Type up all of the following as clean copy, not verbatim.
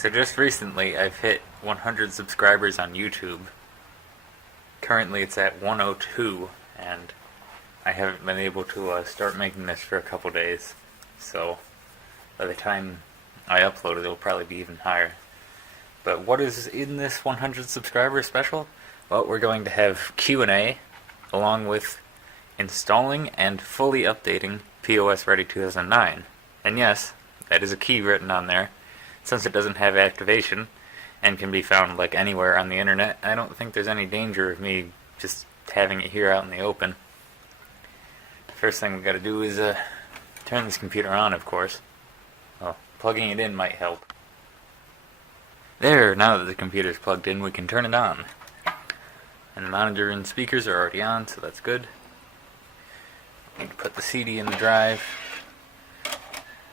So just recently, I've hit 100 subscribers on YouTube. Currently, it's at 102, and I haven't been able to start making this for a couple days. So by the time I upload it, it'll probably be even higher. But what is in this 100 subscriber special? Well, we're going to have Q&A, along with installing and fully updating POS Ready 2009. And yes, that is a key written on there. Since it doesn't have activation and can be found like anywhere on the internet, I don't think there's any danger of me just having it here out in the open. The first thing we gotta do is turn this computer on, of course. Well, plugging it in might help. There, now that the computer's plugged in, we can turn it on. And the monitor and speakers are already on, so that's good. Need to put the CD in the drive,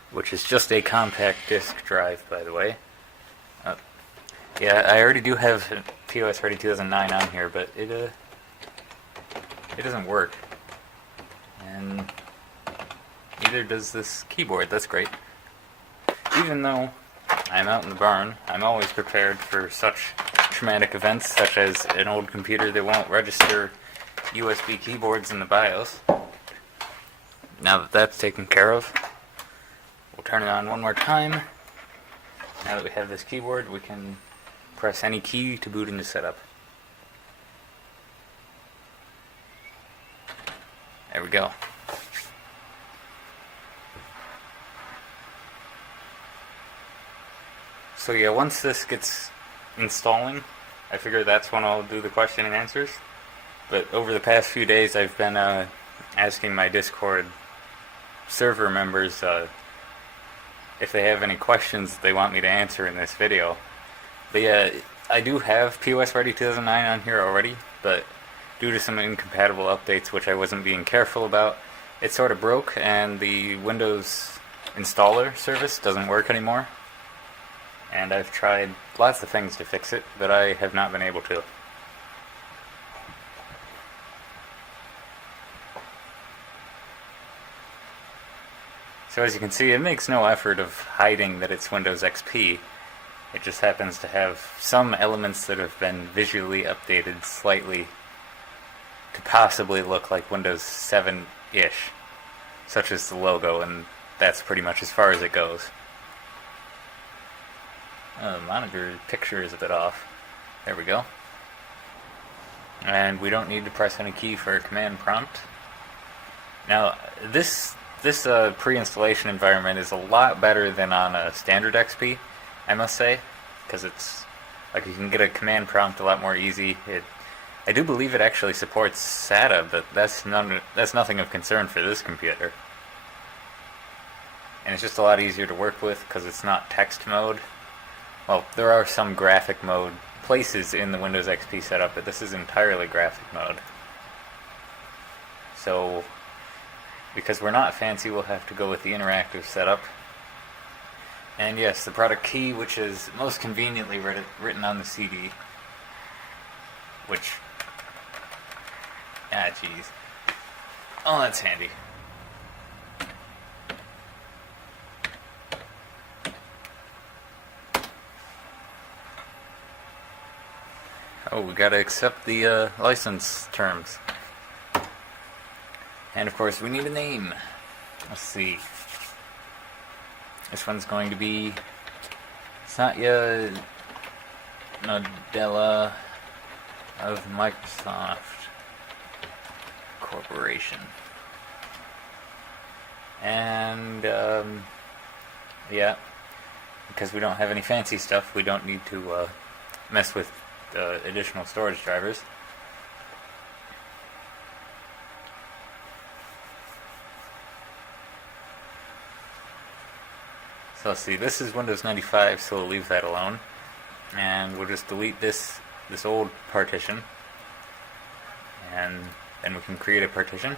which is just a compact disc drive, by the way. Yeah, I already do have POS Ready 2009 on here, but it doesn't work. And neither does this keyboard. That's great. Even though I'm out in the barn, I'm always prepared for such traumatic events, such as an old computer that won't register USB keyboards in the BIOS. Now that that's taken care of, we'll turn it on one more time. Now that we have this keyboard, we can press any key to boot into setup. There we go. So yeah, once this gets installing, I figure that's when I'll do the question and answers. But over the past few days, I've been asking my Discord server members if they have any questions that they want me to answer in this video. But yeah, I do have POS Ready 2009 on here already, but due to some incompatible updates which I wasn't being careful about, it sort of broke and the Windows installer service doesn't work anymore. And I've tried lots of things to fix it, but I have not been able to. So as you can see, it makes no effort of hiding that it's Windows XP. It just happens to have some elements that have been visually updated slightly to possibly look like Windows 7-ish, such as the logo, and that's pretty much as far as it goes. The monitor picture is a bit off. There we go. And we don't need to press any key for a command prompt. Now, this pre-installation environment is a lot better than on a standard XP, I must say, because it's like you can get a command prompt a lot more easy. I do believe it actually supports SATA, but that's nothing of concern for this computer. And it's just a lot easier to work with because it's not text mode. Well, there are some graphic mode places in the Windows XP setup, but this is entirely graphic mode. So, because we're not fancy, we'll have to go with the interactive setup. And yes, the product key, which is most conveniently written on the CD, which, jeez. Oh, that's handy. Oh, we gotta accept the license terms. And of course, we need a name. Let's see. This one's going to be Satya Nadella of Microsoft Corporation. And, yeah, because we don't have any fancy stuff, we don't need to mess with additional storage drivers. So let's see, this is Windows 95, so we'll leave that alone. And we'll just delete this old partition. And then we can create a partition.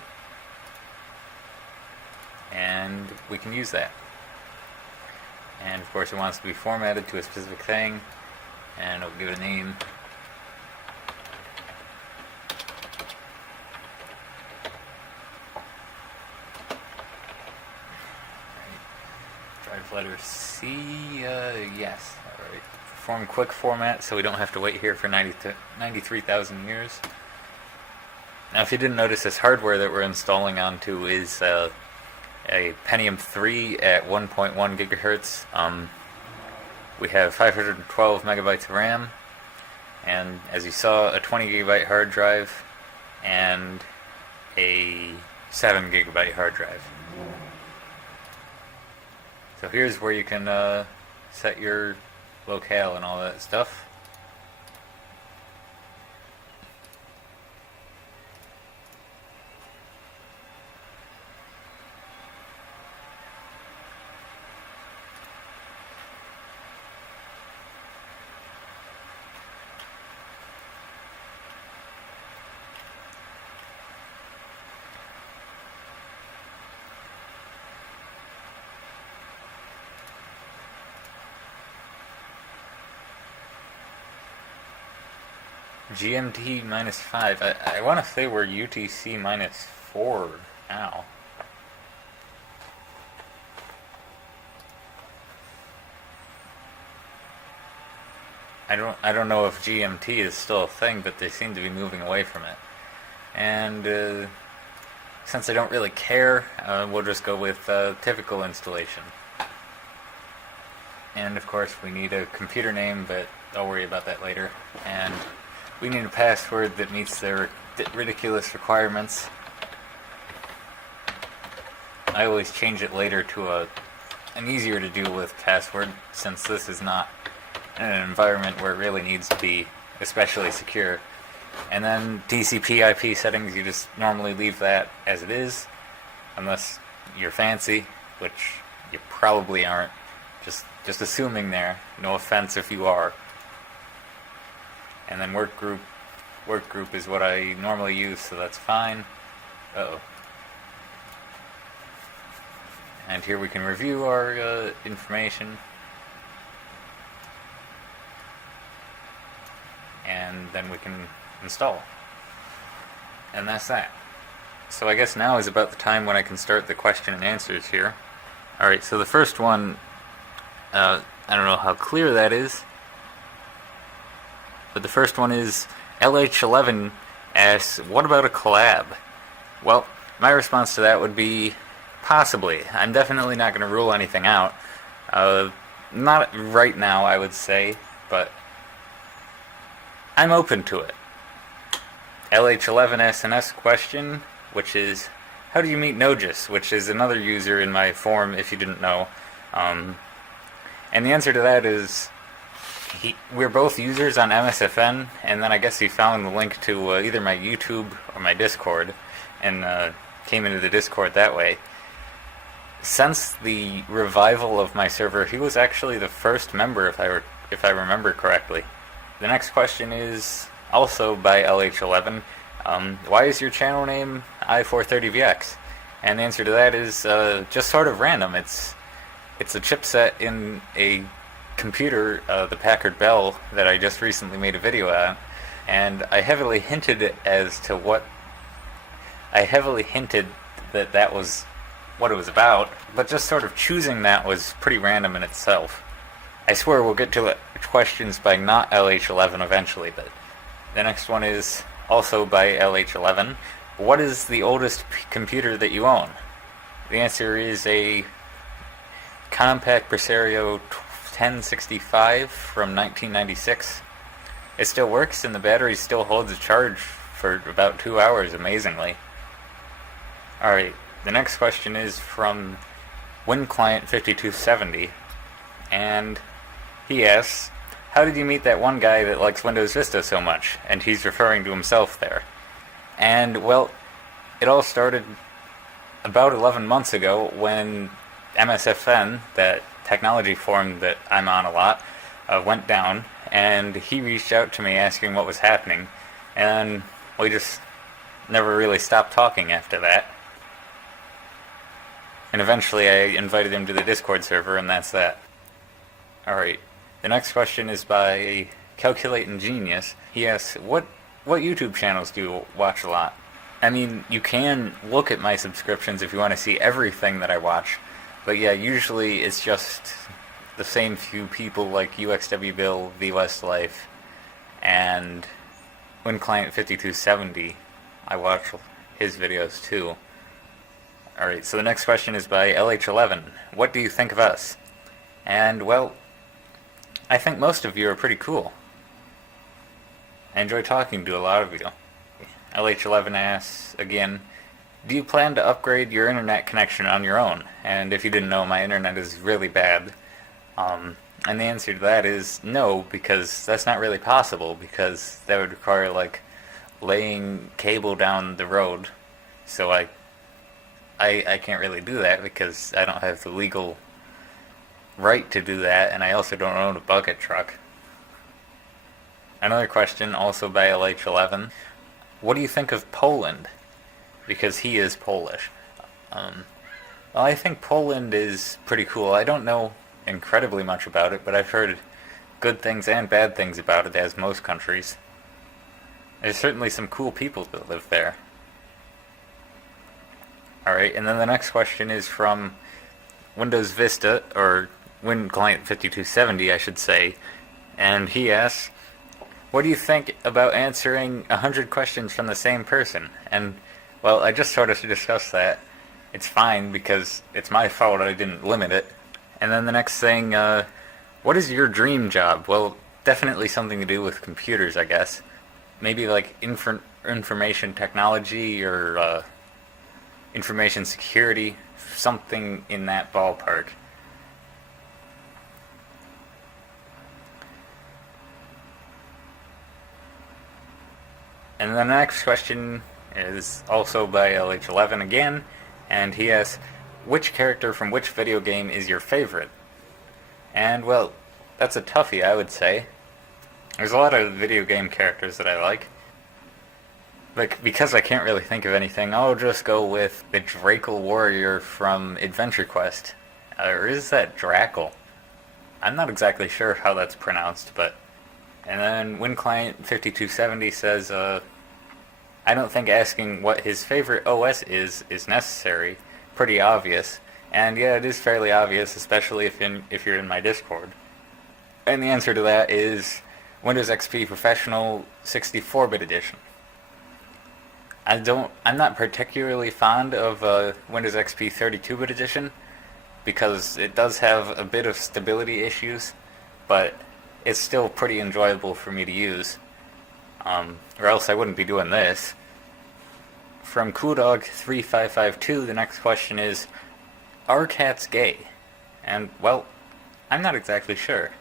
And we can use that. And of course it wants to be formatted to a specific thing. And I'll give it a name. Letter C, yes. Alright. Form quick format so we don't have to wait here for 93,000 years. Now, if you didn't notice, this hardware that we're installing onto is a Pentium 3 at 1.1 gigahertz. We have 512 megabytes of RAM, and as you saw, a 20 gigabyte hard drive and a 7 gigabyte hard drive. So here's where you can set your locale and all that stuff. GMT -5. I want to say we're UTC -4 now. I don't know if GMT is still a thing, but they seem to be moving away from it. And since I don't really care, we'll just go with typical installation. And of course we need a computer name, but I'll worry about that later. And we need a password that meets their ridiculous requirements. I always change it later to an easier to deal with password, since this is not in an environment where it really needs to be especially secure. And then TCP/IP settings, you just normally leave that as it is, unless you're fancy, which you probably aren't. Just assuming there. No offense if you are. And then work group is what I normally use, so that's fine. Uh-oh. And here we can review our information. And then we can install. And that's that. So I guess now is about the time when I can start the question and answers here. Alright, so the first one, I don't know how clear that is, but the first one is LH11 asks, what about a collab? Well, my response to that would be possibly. I'm definitely not going to rule anything out. Not right now, I would say, but I'm open to it. LH11 SNS question, which is, how do you meet Nogis, which is another user in my forum, if you didn't know. And the answer to that is, we're both users on MSFN, and then I guess he found the link to either my YouTube or my Discord, and came into the Discord that way. Since the revival of my server, he was actually the first member, if I remember correctly. The next question is also by LH11. Why is your channel name i430VX? And the answer to that is just sort of random. It's a chipset in a computer, the Packard Bell, that I just recently made a video on, and I heavily hinted that was what it was about, but just sort of choosing that was pretty random in itself. I swear we'll get to questions by not LH11 eventually, but the next one is also by LH11. What is the oldest computer that you own? The answer is a Compaq Presario 1065 from 1996. It still works, and the battery still holds a charge for about 2 hours, amazingly. Alright, the next question is from WinClient5270, and he asks, how did you meet that one guy that likes Windows Vista so much? And he's referring to himself there. And, well, it all started about 11 months ago when MSFN, that technology forum that I'm on a lot, went down, and he reached out to me asking what was happening, and we just never really stopped talking after that. And eventually I invited him to the Discord server, and that's that. Alright, the next question is by Calculating Genius. He asks, what YouTube channels do you watch a lot? I mean, you can look at my subscriptions if you want to see everything that I watch. But yeah, usually it's just the same few people like UXW Bill, V Westlife, and when Client 5270. I watch his videos too. Alright, so the next question is by LH11. What do you think of us? And, well, I think most of you are pretty cool. I enjoy talking to a lot of you. LH11 asks, again, do you plan to upgrade your internet connection on your own? And if you didn't know, my internet is really bad. And the answer to that is no, because that's not really possible, because that would require, like, laying cable down the road. So I can't really do that because I don't have the legal right to do that, and I also don't own a bucket truck. Another question, also by LH11. What do you think of Poland? Because he is Polish. Well, I think Poland is pretty cool. I don't know incredibly much about it, but I've heard good things and bad things about it, as most countries. There's certainly some cool people that live there. Alright, and then the next question is from Windows Vista, or Win Client 5270, I should say, and he asks, what do you think about answering 100 questions from the same person? And, well, I just sort of discussed that. It's fine, because it's my fault I didn't limit it. And then the next thing, what is your dream job? Well, definitely something to do with computers, I guess. Maybe like information technology or information security, something in that ballpark. And the next question is also by LH11 again, and he asks, which character from which video game is your favorite? And, well, that's a toughie, I would say. There's a lot of video game characters that I like. Like, because I can't really think of anything, I'll just go with the Drakel Warrior from Adventure Quest. Or is that Drakel? I'm not exactly sure how that's pronounced, but... And then WinClient 5270 says, I don't think asking what his favorite OS is necessary. Pretty obvious. And yeah, it is fairly obvious, especially if you're in my Discord. And the answer to that is Windows XP Professional 64-bit edition. I'm not particularly fond of Windows XP 32-bit edition because it does have a bit of stability issues, but it's still pretty enjoyable for me to use. Or else I wouldn't be doing this. From CoolDog3552, the next question is, are cats gay? And, well, I'm not exactly sure.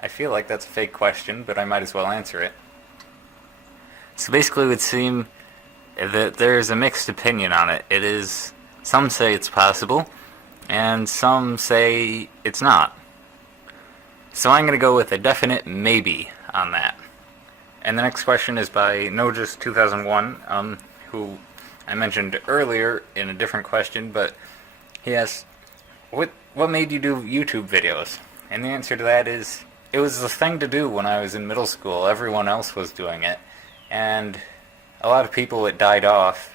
I feel like that's a fake question, but I might as well answer it. So basically it would seem that there's a mixed opinion on it. It is, some say it's possible, and some say it's not. So I'm going to go with a definite maybe on that. And the next question is by Nojust2001, who I mentioned earlier in a different question, but he asks, what made you do YouTube videos? And the answer to that is, it was the thing to do when I was in middle school. Everyone else was doing it, and a lot of people it died off,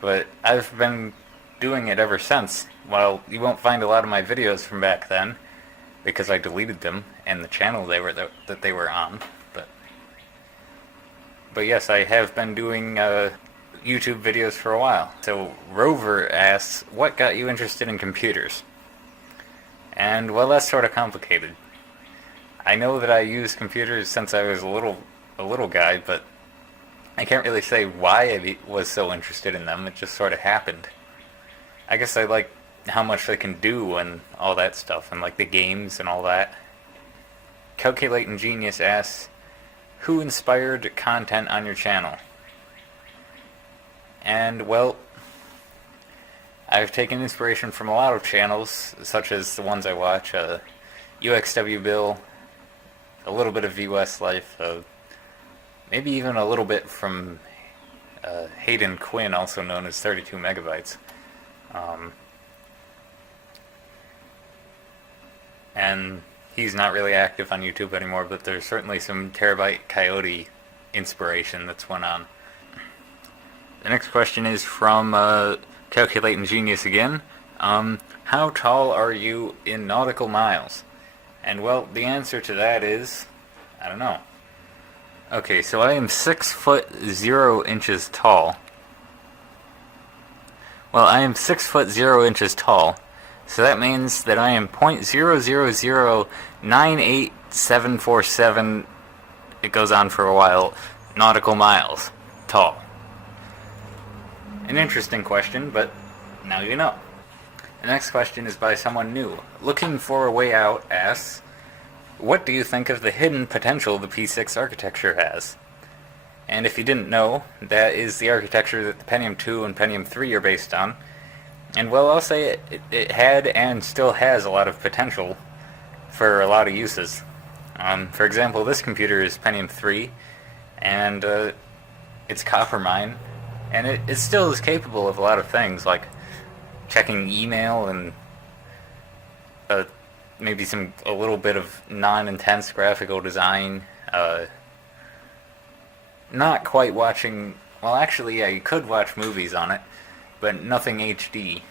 but I've been doing it ever since. Well, you won't find a lot of my videos from back then, because I deleted them, and the channel that they were on, but yes, I have been doing YouTube videos for a while. So Rover asks, what got you interested in computers? And, well, that's sort of complicated. I know that I use computers since I was a little guy, but I can't really say why I was so interested in them. It just sort of happened. I guess I like how much they can do and all that stuff, and like the games and all that. Calculating Genius asks, who inspired content on your channel? And, well, I've taken inspiration from a lot of channels, such as the ones I watch, UXW Bill, a little bit of V Westlife, maybe even a little bit from Hayden Quinn, also known as 32 Megabytes. And he's not really active on YouTube anymore, but there's certainly some Terabyte Coyote inspiration that's went on. The next question is from Calculating Genius again, How tall are you in nautical miles? And well, the answer to that is, I don't know. Okay, so I am 6 foot 0 inches tall. Well, I am 6 foot 0 inches tall, so that means that I am 0.000987747, it goes on for a while, nautical miles tall. An interesting question, but now you know. The next question is by someone new. Looking for a way out asks, what do you think of the hidden potential the P6 architecture has? And if you didn't know, that is the architecture that the Pentium 2 and Pentium 3 are based on. And well, I'll say it had and still has a lot of potential for a lot of uses. For example, this computer is Pentium 3, and it's copper mine, and it still is capable of a lot of things, like checking email and maybe a little bit of non-intense graphical design. Not quite watching. Well, actually, yeah, you could watch movies on it, but nothing HD.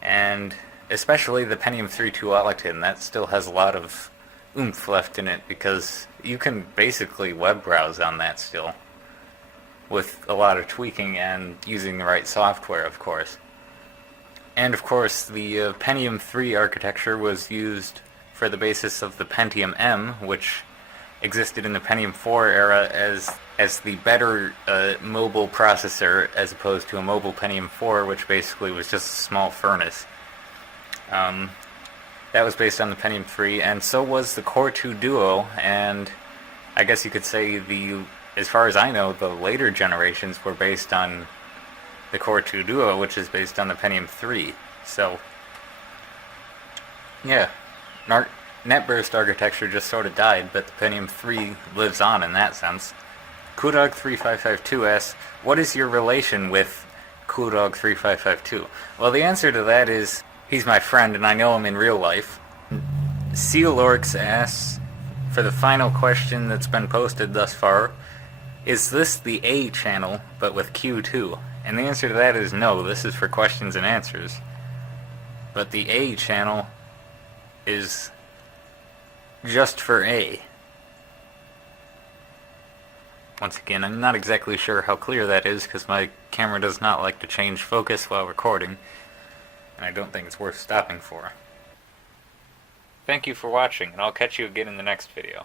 And especially the Pentium 3 2-Octet, that still has a lot of oomph left in it, because you can basically web browse on that still, with a lot of tweaking and using the right software, of course. And of course, the Pentium 3 architecture was used for the basis of the Pentium M, which existed in the Pentium 4 era as the better mobile processor, as opposed to a mobile Pentium 4, which basically was just a small furnace. That was based on the Pentium 3, and so was the Core 2 Duo, and I guess you could say as far as I know, the later generations were based on the Core 2 Duo, which is based on the Pentium 3. So, yeah, NetBurst architecture just sort of died, but the Pentium 3 lives on in that sense. Kudog3552 asks, what is your relation with Kudog3552? Well, the answer to that is, he's my friend and I know him in real life. Sealorx asks, for the final question that's been posted thus far, is this the A channel, but with Q2? And the answer to that is no, this is for questions and answers. But the A channel is just for A. Once again, I'm not exactly sure how clear that is, because my camera does not like to change focus while recording, and I don't think it's worth stopping for. Thank you for watching, and I'll catch you again in the next video.